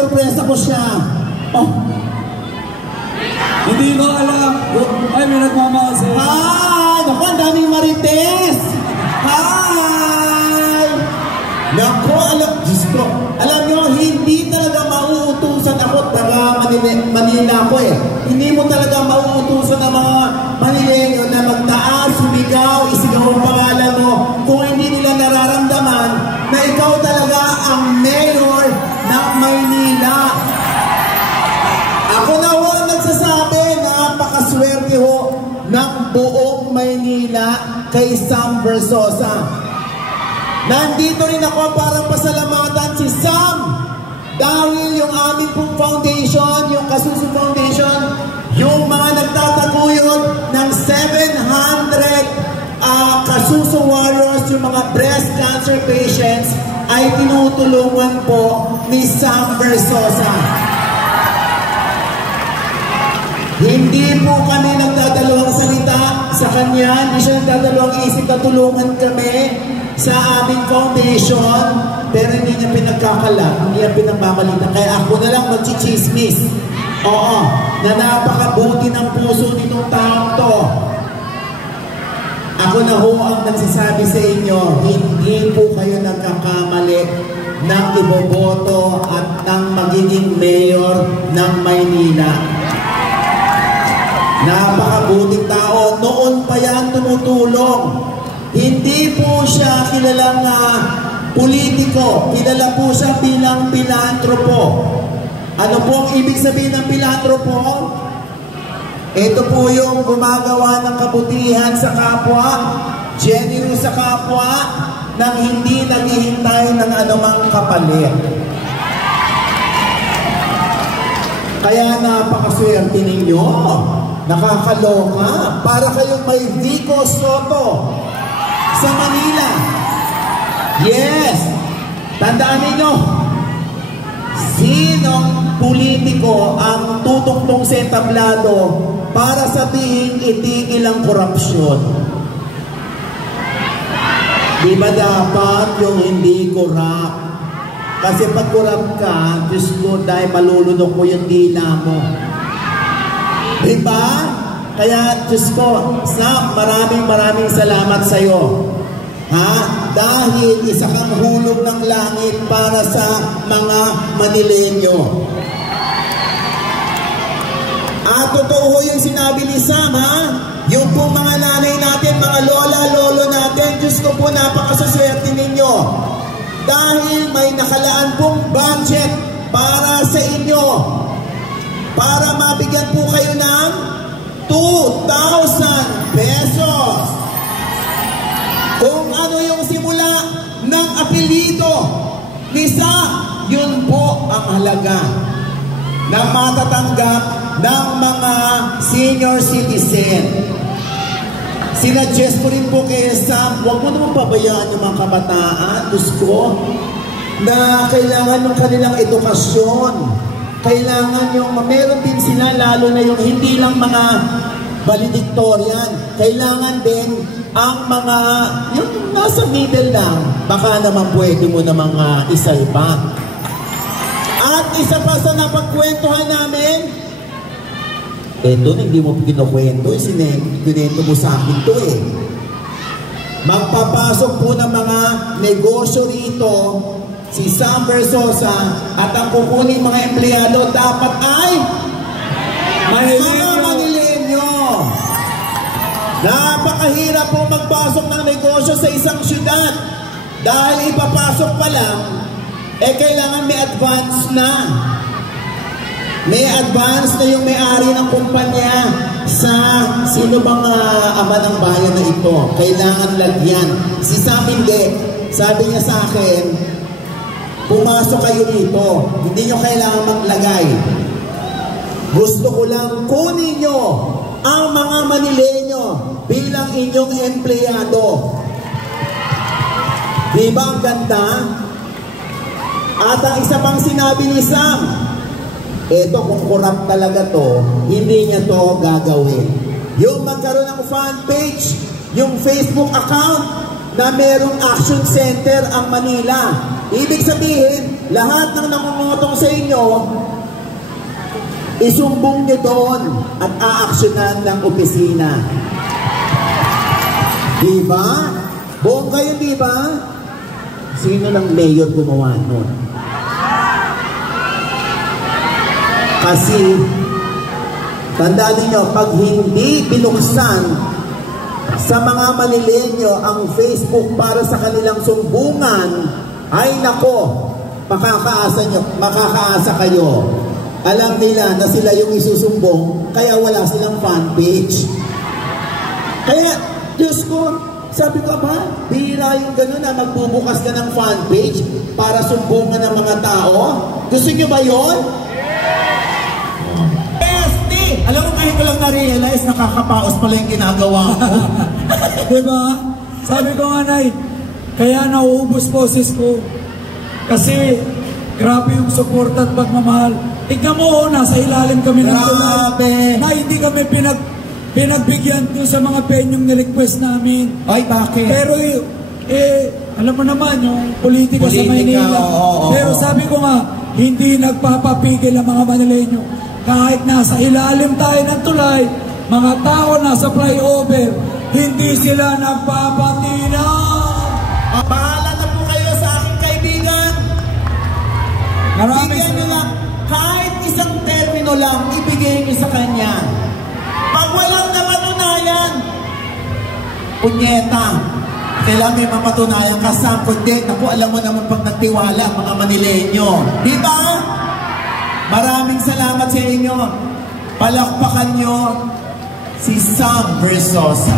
sinurpresa ko siya. Oh. Hindi ko alam. Ay, may nagmamahal sa'yo. Hi! Naku, ang daming marites! Hi! Naku, Diyos ko, alam nyo, hindi talaga mauutusan ako, taga Manila ko eh. Hindi mo talaga mauutusan ng mga Manileño na magtaas, sumigaw, isigaw ang pangalan mo kung hindi nila nararamdaman na ikaw talaga ang mayor ng Maynila. Ako na ho ang nagsasabi na napakaswerte ho ng buong Maynila kay Sam Versosa. Nandito rin ako para pasalamatan si Sam dahil yung aming pong foundation, yung Kasuso Foundation, yung mga nagtataguyod ng 700 Kasuso Warriors, yung mga breast cancer patients, ay tinutulungan po ni Sam Versosa. Hindi po kami nagdadalawang salita sa kanya, hindi siya nagdadalawang isip na tulungan kami sa aming foundation, pero hindi niya pinagkakalat, hindi niya pinagmamalita. Kaya ako na lang magchichismis. Oo, na napakabuti ng puso nitong taong to. Ako na ho ang nagsasabi sa inyo, hindi po kayo nagkakamali ng iboboto at ng magiging mayor ng Maynila. Napakabuting tao, noon pa yan tumutulong. Hindi po siya kilalang politiko, kilala po siya bilang pilantropo. Ano po ang ibig sabihin ng pilantropo? Ito po yung gumagawa ng kabutihan sa kapwa, generous sa kapwa, nang hindi naghihintay ng anumang kapalit. Kaya napakaswerte ninyo. Nakakaloka. Para kayong may Vico Soto sa Manila. Yes! Tandaan ninyo, sinong politiko ang tutugtong sa entablado para sabihin itigil ang korupsyon? Di ba dapat yung hindi korap? Kasi pag korap ka, Diyos ko, dahil malulunok mo yung dila mo. Diba? Kaya, Diyos ko, Sam, maraming salamat sa'yo. Ha? Dahil isa kang hulog ng langit para sa mga Manileño. At totoo yung sinabi ni Sam, ha? Yung pong mga nanay natin, mga lola, lolo natin, Diyos ko po, napakasaswerte ninyo. Dahil may nakalaan pong budget para sa inyo. Para mabigyan po kayo ng 2,000 pesos. Kung ano yung simula ng apelido ni Sam, yun po ang halaga na matatanggap ng mga senior citizen. Sinuggest ko rin po kay Sam, huwag mo naman pabayaan yung mga kabataan, Diyos ko, na kailangan ng kanilang edukasyon. Kailangan yung, meron din sila, lalo na yung hindi lang mga valedictorian. Kailangan din ang mga, yung nasa middle lang, baka naman pwede mo na mga isa pa. At isa pa sa napagkwentuhan namin, eto, hindi mo kinukwento, sinento mo sa akin to eh. Magpapasok po ng mga negosyo rito, si Sam Versosa, at ang kukuning mga empleyado dapat ay mga Manileño. Napakahirap po magpasok ng negosyo sa isang syudad dahil ipapasok pa lang, eh kailangan may advance na. May advance na yung may-ari ng kumpanya sa sino bang ama ng bayan na ito. Kailangan lagyan. Si Sam hindi. Sabi niya sa akin, pumasok kayo dito. Hindi nyo kailangan maglagay. Gusto ko lang kunin nyo ang mga Manileño bilang inyong empleyado. Di ba ang ganda? At ang isa pang sinabi ni Sam, eto kung kurap talaga to, hindi niya to gagawin. Yung magkaroon ng fan page, yung Facebook account na merong action center ang Manila. Ibig sabihin, lahat ng namumutong sa inyo, isumbong nyo doon at aaksyonan ng opisina. Diba? Buong kayo, diba? Sino ng mayor gumawa nun? Kasi, tandaan niyo, pag hindi binuksan sa mga Manileño ang Facebook para sa kanilang sumbungan, ay nako, makakaasa kayo. Alam nila na sila yung isusumbong, kaya wala silang fan page. Kaya, Diyos ko, sabi ko ba, bihira yung gano'n na magbubukas ka ng fan page para sumbungan ng mga tao? Gusto nyo ba yun? Alam mo, kahit ko lang na-realize, nakakapaos pala yung ginagawa ko. Diba? Sabi ko nga, Nay, kaya nauubos boses ko. Kasi, grabe yung support at pagmamahal. Tignan mo, nasa ilalim kami ng tulay. Na hindi kami pinagbigyan doon sa mga penyong ni-request namin. Ay, bakit? Pero, alam mo naman, yung politika sa Maynila. Pero sabi ko nga, hindi nagpapapigil ang mga Manileño. Kahit nasa ilalim tayo ng tulay, mga tao nasa flyover, hindi sila nagpapatina. Bahala na po kayo sa aking kaibigan. Bigyan nyo lang, kahit isang termino lang, ibigay nyo sa kanya. Pag walang napatunayan, punyeta, kailangan may mapatunayan ka sa kundi. Naku, alam mo naman pag nagtiwala mga Manileño. Di ba? Maraming salamat sa inyo. Palakpakan nyo si Sam Versosa.